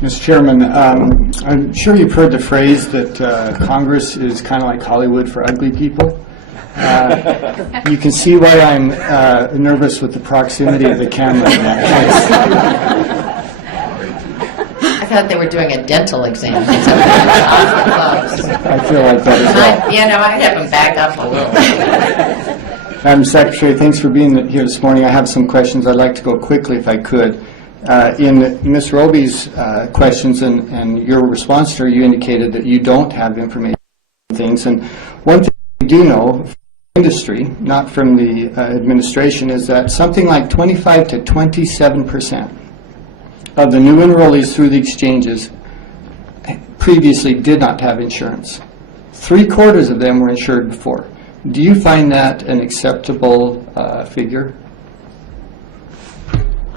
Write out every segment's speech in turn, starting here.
Mr. Chairman, I'm sure you've heard the phrase that Congress is kind of like Hollywood for ugly people. You can see why I'm nervous with the proximity of the camera in that I thought they were doing a dental exam. case. I feel like that as well. I'd have them back up a little. Madam Secretary, thanks for being here this morning. I have some questions. I'd like to go quickly if I could. In Ms. Roby's questions and your response to her, you indicated that you don't have information on things. And one thing we do know from industry, not from the administration, is that something like 25 to 27% of the new enrollees through the exchanges previously did not have insurance. 3/4 of them were insured before. Do you find that an acceptable figure?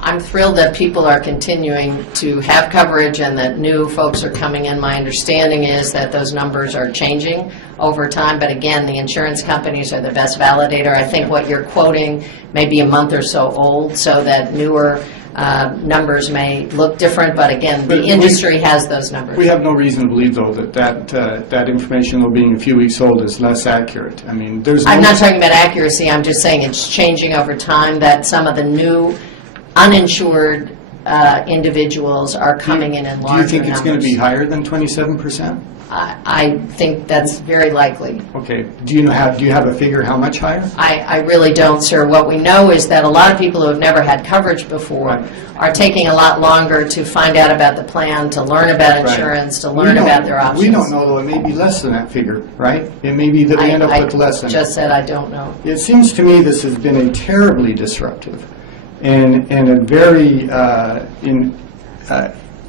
I'm thrilled that people are continuing to have coverage and that new folks are coming in. My understanding is that those numbers are changing over time, but again, the insurance companies are the best validator. I think what you're quoting may be a month or so old, so that newer numbers may look different, but again, the industry has those numbers. We have no reason to believe, though, that information, though being a few weeks old, is less accurate. I mean, I'm not talking about accuracy. I'm just saying it's changing over time, that some of the new uninsured individuals are coming in larger numbers. Do you think it's going to be higher than 27%? I think that's very likely. Okay. Do you have a figure how much higher? I really don't, sir. What we know is that a lot of people who have never had coverage before are taking a lot longer to find out about the plan, to learn about insurance, to learn about their options. We don't know, though. It may be less than that figure, right? It may be that we end up with less than I just said I don't know. It seems to me this has been a terribly disruptive and a very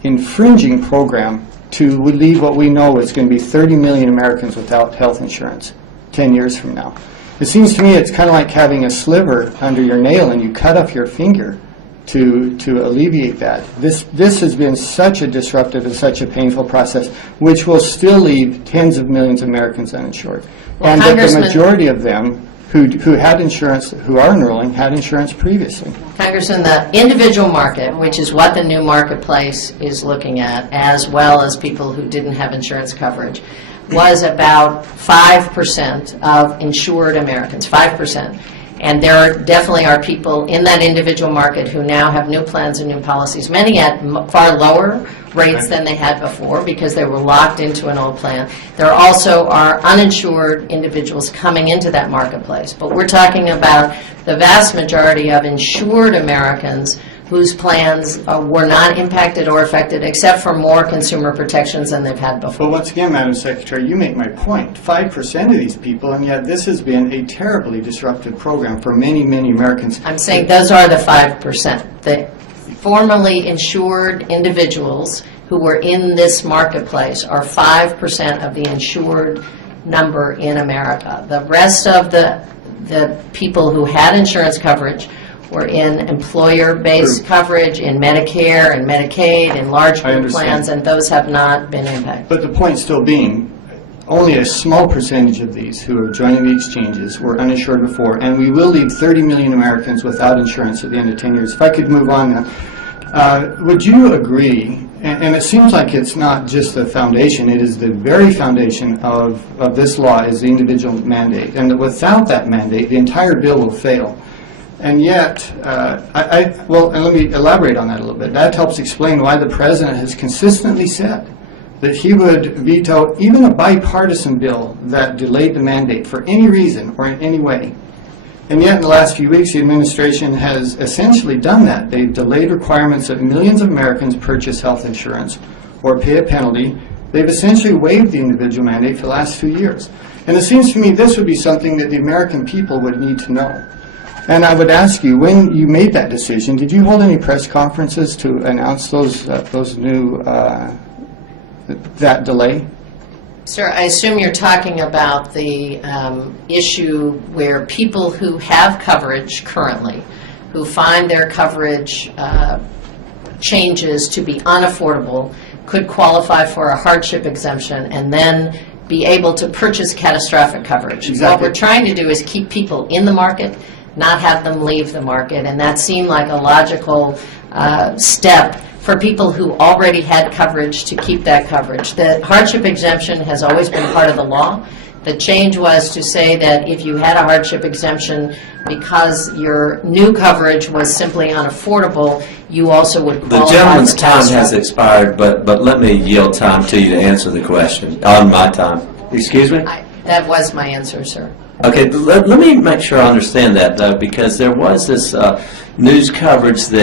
infringing program to leave what we know is going to be 30 million Americans without health insurance 10 years from now. It seems to me it's kind of like having a sliver under your nail and you cut off your finger to alleviate that. This has been such a disruptive and such a painful process, which will still leave tens of millions of Americans uninsured. Well, and that the majority of them who had insurance, who are enrolling, had insurance previously. Congressman, the individual market, which is what the new marketplace is looking at, as well as people who didn't have insurance coverage, was about 5% of insured Americans, 5%. And there definitely are people in that individual market who now have new plans and new policies, many at far lower rates than they had before because they were locked into an old plan. There also are uninsured individuals coming into that marketplace. But we're talking about the vast majority of insured Americans whose plans were not impacted or affected except for more consumer protections than they've had before. Well, once again, Madam Secretary, you make my point. 5% of these people, and yet this has been a terribly disruptive program for many, many Americans. I'm saying those are the 5%. The formerly insured individuals who were in this marketplace are 5% of the insured number in America. The rest of the people who had insurance coverage were in employer-based coverage, in Medicare and Medicaid, in large group plans, and those have not been impacted. But the point still being, only a small percentage of these who are joining the exchanges were uninsured before, and we will leave 30 million Americans without insurance at the end of 10 years. If I could move on, would you agree, and it seems like it's not just the foundation, it is the very foundation of this law is the individual mandate, and that without that mandate, the entire bill will fail. And yet, well, and let me elaborate on that a little bit. That helps explain why the President has consistently said that he would veto even a bipartisan bill that delayed the mandate for any reason or in any way. And yet, in the last few weeks, the administration has essentially done that. They've delayed requirements that millions of Americans purchase health insurance or pay a penalty. They've essentially waived the individual mandate for the last few years. And it seems to me this would be something that the American people would need to know. And I would ask you, when you made that decision, did you hold any press conferences to announce those new that delay? Sir, I assume you're talking about the issue where people who have coverage currently, who find their coverage changes to be unaffordable, could qualify for a hardship exemption and then be able to purchase catastrophic coverage. Exactly. What we're trying to do is keep people in the market, not have them leave the market, and that seemed like a logical step for people who already had coverage to keep that coverage. The hardship exemption has always been part of the law. The change was to say that if you had a hardship exemption because your new coverage was simply unaffordable, you also would qualify The gentleman's for time tax has credit. expired, but let me yield time to you to answer the question on my time. Excuse me? That was my answer, sir. Okay, let me make sure I understand that, though, because there was this news coverage that